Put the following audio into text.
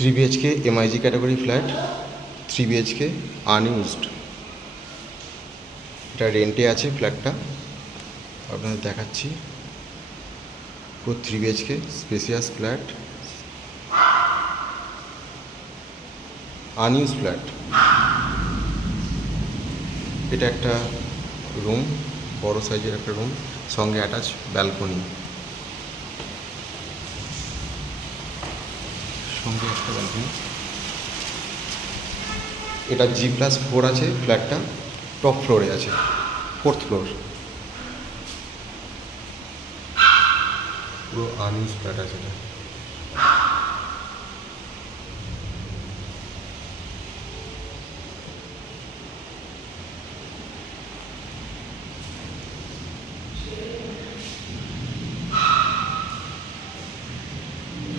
3 BHK MIG category flat, 3 BHK unused. এটা রেন্টে আছে ফ্ল্যাটটা, আপনাদের দেখাচ্ছি। পুরো 3 BHK স্পেসিয়াস ফ্ল্যাট, আনইউজ ফ্ল্যাট। এটা একটা রুম, বড় সাইজের একটা রুম, সঙ্গে অ্যাটাচ ব্যালকনি, সঙ্গে একটা ব্যালকনি। এটা G+4 আছে ফ্ল্যাটটা, টপ ফ্লোরে আছে, 4th ফ্লোর। পুরো আনইউজ ফ্ল্যাট আছে এটা।